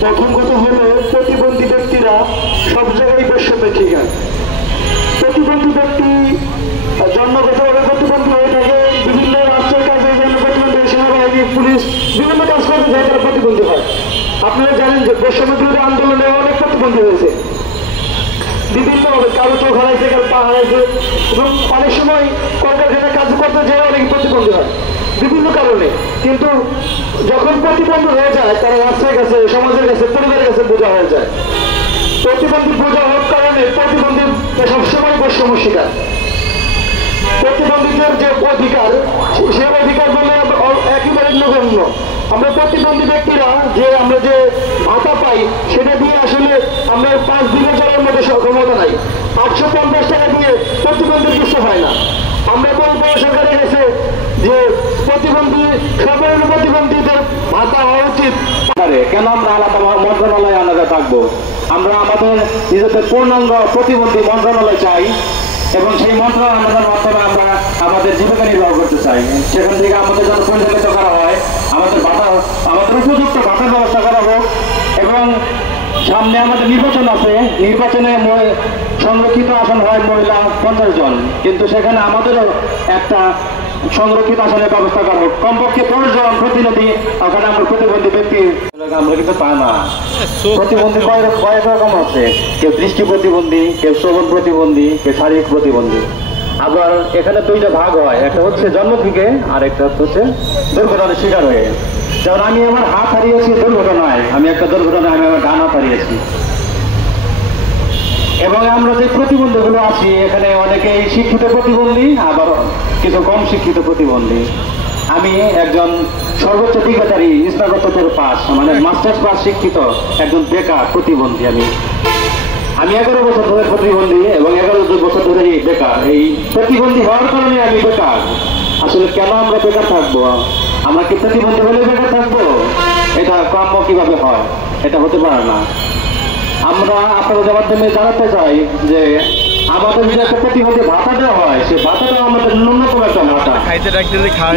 প্রথম কথা হলো প্রতিবন্ধী ব্যক্তিরা সব জায়গায় বৈষম্যের শিকার। প্রতিবন্ধী ব্যক্তি জন্মগতভাবে প্রতিবন্ধী হয়ে থাকে, বিভিন্ন রাষ্ট্রের কাজে জন্য প্রতিবন্ধী, সেনাবাহিনী, পুলিশ বিভিন্ন কাজ করতে যায়, তারা প্রতিবন্ধী হয়। আপনারা জানেন যে বৈষম্য বিরোধী আন্দোলনে অনেক প্রতিবন্ধী হয়েছে বিভিন্নভাবে, কারো চোখ হারাইছে, কারো পা হারাইছে, এবং অনেক সময় কলকারখানায় কাজ করতে যেয়ে অনেক প্রতিবন্ধী হয় বিভিন্ন কারণে। কিন্তু যখন প্রতিবন্ধী হয়ে যায় তারা রাষ্ট্রের কাছে, সমাজের কাছে, পরিবারের কাছে বোঝা হয়ে যায়। প্রতিবন্ধী বোঝা হওয়ার কারণে প্রতিবন্ধী সবসময় বৈষম্য শিকার। প্রতিবন্ধীদের যে অধিকার, সে অধিকার বলে একেবারে নগণ্য। আমরা প্রতিবন্ধী ব্যক্তিরা আমরা যে ভাতা পাই সেটা দিয়ে আসলে আমরা 5 দিনে চলার মধ্যে ক্ষমতা নাই। 850 টাকা দিয়ে প্রতিবন্ধীর কিছু হয় না। আমরা বলবো সরকারের কাছে যে সাধারণ প্রতিবন্ধীদের ভাতা হওয়া উচিত। কেন আমরা আলাদা মন্ত্রণালয়ে আলাদা থাকবো? আমরা আমাদের নিজেদের পূর্ণাঙ্গ প্রতিবন্ধী মন্ত্রণালয় চাই, এবং সেই মন্ত্রণালয়ের মাধ্যমে আমরা আমাদের জীবিকা নির্বাহ করতে চাই। সেখান থেকে আমাদের জন্য পরিচালিত করা হয়, আমাদের উপযুক্ত ভাতার ব্যবস্থা করা হোক। এবং সামনে আমাদের নির্বাচন আছে, নির্বাচনে সংরক্ষিত আসন হয় মহিলা 50 জন, কিন্তু সেখানে আমাদেরও একটা সংরক্ষিত আসনের ব্যবস্থা করা হোক। কমপক্ষে 10 জন প্রতিনিধি ওখানে আমরা প্রতিবন্ধী ব্যক্তি আমরা কিন্তু পাই না। প্রতিবন্ধী কয়েক রকম আছে, কেউ দৃষ্টি প্রতিবন্ধী, কেউ শ্রবণ প্রতিবন্ধী, কেউ শারীরিক প্রতিবন্ধী। আবার এখানে 2টা ভাগ হয়, একটা হচ্ছে জন্ম থেকে আর একটা হচ্ছে দুর্ঘটনার শিকার হয়ে। যেমন আমি আমার হাত হারিয়েছি দুর্ঘটনায়, আমি একটা দুর্ঘটনায় আমি আমার ডান হাত হারিয়েছি। এবং আমরা যে প্রতিবন্ধীগুলো আছি এখানে অনেকেই শিক্ষিত প্রতিবন্ধী, আবার কিছু কম শিক্ষিত প্রতিবন্ধী। আমি একজন সর্বোচ্চ ডিগ্রি স্নাতকোত্তর পাস, মানে মাস্টার্স পাস শিক্ষিত একজন বেকার প্রতিবন্ধী। আমি 11 বছর ধরে প্রতিবন্ধী এবং 11 বছর ধরে বেকার। এই প্রতিবন্ধী হওয়ার কারণে আমি বেকার। আসলে কেন আমরা বেকার থাকবো? আমরা কি প্রতিবন্ধী হলে বেকার থাকবো? এটা কাম্য কিভাবে হয়? এটা হতে পারে না। আমরা আপনাদের মাধ্যমে জানাতে চাই যে আমাদের যে একটা প্রতিবন্ধী ভাতা দেওয়া হয়, সেই ভাতাটা আমাদের ন্যূনতম একটা ভাতা।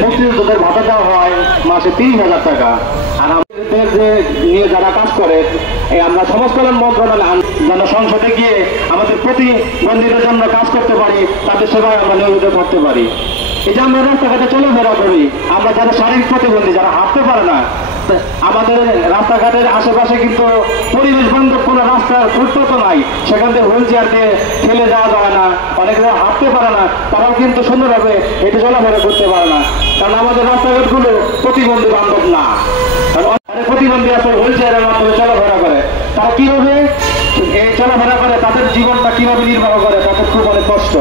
মুক্তিযোদ্ধাদের ভাতা দেওয়া হয় মাসে 30,000 টাকা। আর আমাদের যে নিয়ে যারা কাজ করে, আমরা সমাজ কল্যাণ মন্ত্রণালয় যেন সংসদে গিয়ে আমাদের প্রতিবন্ধীদের জন্য কাজ করতে পারি, তাদের সেবায় আমরা নিয়োজিত থাকতে পারি। এই যে আমরা রাস্তাঘাটে চলাফেরা করি, আমরা যারা শারীরিক প্রতিবন্ধী, যারা হাঁটতে পারে না, আমাদের রাস্তাঘাটের আশেপাশে কিন্তু পরিবেশ বান্ধব কোনো রাস্তার ফুটপাথ নাই, সেখান থেকে হুইল চেয়ার দিয়ে ঠেলে যাওয়া যায় না। অনেকে হাঁটতে পারে না, তারাও কিন্তু সুন্দরভাবে হেঁটে চলাফেরা করতে পারে না, কারণ আমাদের রাস্তাঘাটগুলো প্রতিবন্ধী বান্ধব না। কারণ অনেক প্রতিবন্ধী আছে হুইল চেয়ারের মাধ্যমে চলাফেরা করে, তারা কিভাবে এই চলাফেরা করে, তাদের জীবনটা কিভাবে নির্বাহ করে, তাদের খুব অনেক কষ্ট।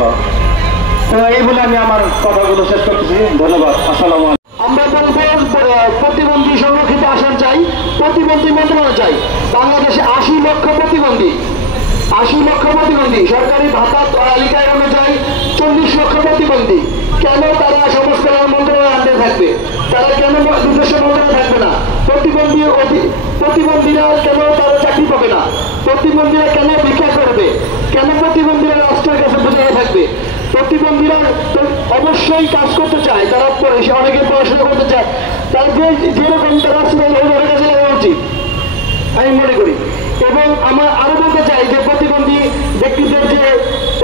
তো এই বলে আমি আমার কথাগুলো শেষ করতেছি। ধন্যবাদ। আসসালামু আলাইকুম। আমরা বলবো প্রতিবন্ধী সংরক্ষিত আসন চাই, প্রতিবন্ধী মন্ত্রণালয় চাই। বাংলাদেশে 80 লক্ষ প্রতিবন্ধী, 80 লক্ষ প্রতিবন্ধী। সরকারি ভাতা তালিকায় অনুযায়ী 40 লক্ষ প্রতিবন্ধী। কেন তারা সমাজ কল্যাণ মন্ত্রণালয়ের আন্ডারে থাকবে? তারা কেন নিজস্ব মন্ত্রণালয়ে থাকবে না? প্রতিবন্ধীরা কেন তারা চাকরি পাবে না? প্রতিবন্ধীরা কেন ভিক্ষা করবে? কেন প্রতিবন্ধীরা রাষ্ট্রের কাছে বোঝা থাকবে? প্রতিবন্ধীরা অবশ্যই কাজ করতে চায়, তারা অনেকে পড়াশোনা করতে চায়, তাদের যেরকম তারা ওইভাবে কাজে লাগা উচিত আমি মনে করি। এবং আমার আরো বলতে চাই যে প্রতিবন্ধী ব্যক্তিদের যে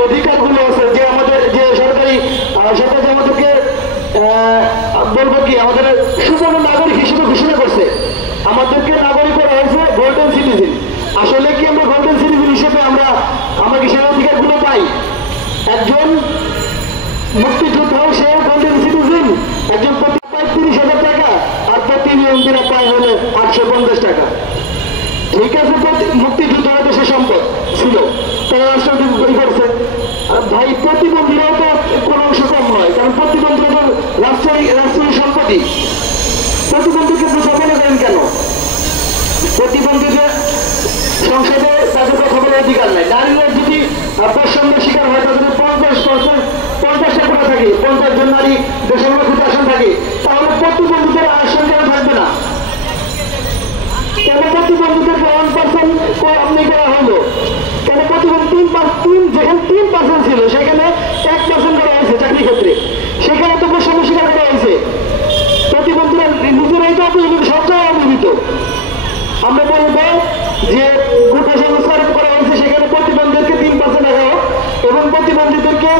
অধিকারগুলো আছে, যে আমাদের যে সরকারি সেটা যে আমাদেরকে বলবো কি, আমাদের সুবর্ণ নাগরিক হিসেবে ঘোষণা করছে, আমাদেরকে নাগরিক করা হয়েছে গোল্ডেন সিটিজেন। আসলে কি আমরা গোল্ডেন সিটিজেন হিসেবে আমরা কি সেই অধিকারগুলো পাই? একজন মুক্তিযোদ্ধাও সে গোল্ডেন সিটিজেন, একজন প্রতি পায় 30,000 টাকা, আর প্রতিবন্ধীরা পায় হলে 850 টাকা। ঠিক আছে, মুক্তিযোদ্ধারা দেশের সম্পদ ছিল, তারা রাষ্ট্র করছে। ভাই প্রতিবন্ধীরাও তো কোনো অংশ কম নয়, কারণ প্রতিবন্ধীরা তো রাষ্ট্রের সম্পত্তি। প্রতিবন্ধীকে বোঝাপনা করেন কেন? প্রতিবন্ধীদের সংসদে তাদের কথা বলার অধিকার নাই। নারীরা যদি বৈষম্যের শিকার হয়, তাদের 50টা করে থাকে, 50 জন নারী সংরক্ষিত আসন থাকে, তাহলে প্রতিবন্ধীদের আসন কেন থাকবে না? কেন প্রতিবন্ধীদেরকে 1% আপনি করা হলো? কেন প্রতিবন্ধী 3% ছিল, সেখানে 1% করা হয়েছে চাকরি ক্ষেত্রে, সেখানে তো বৈষম্য শিকার করা হয়েছে। প্রতিবন্ধীরা নিজেরাই তো অবহেলিত, সব জায়গায় অবহেলিত। আমরা যে কোটা সংস্কার করা হয়েছে সেখানে প্রতিবন্ধীদেরকে 3% রাখা হোক এবং প্রতিবন্ধীদেরকে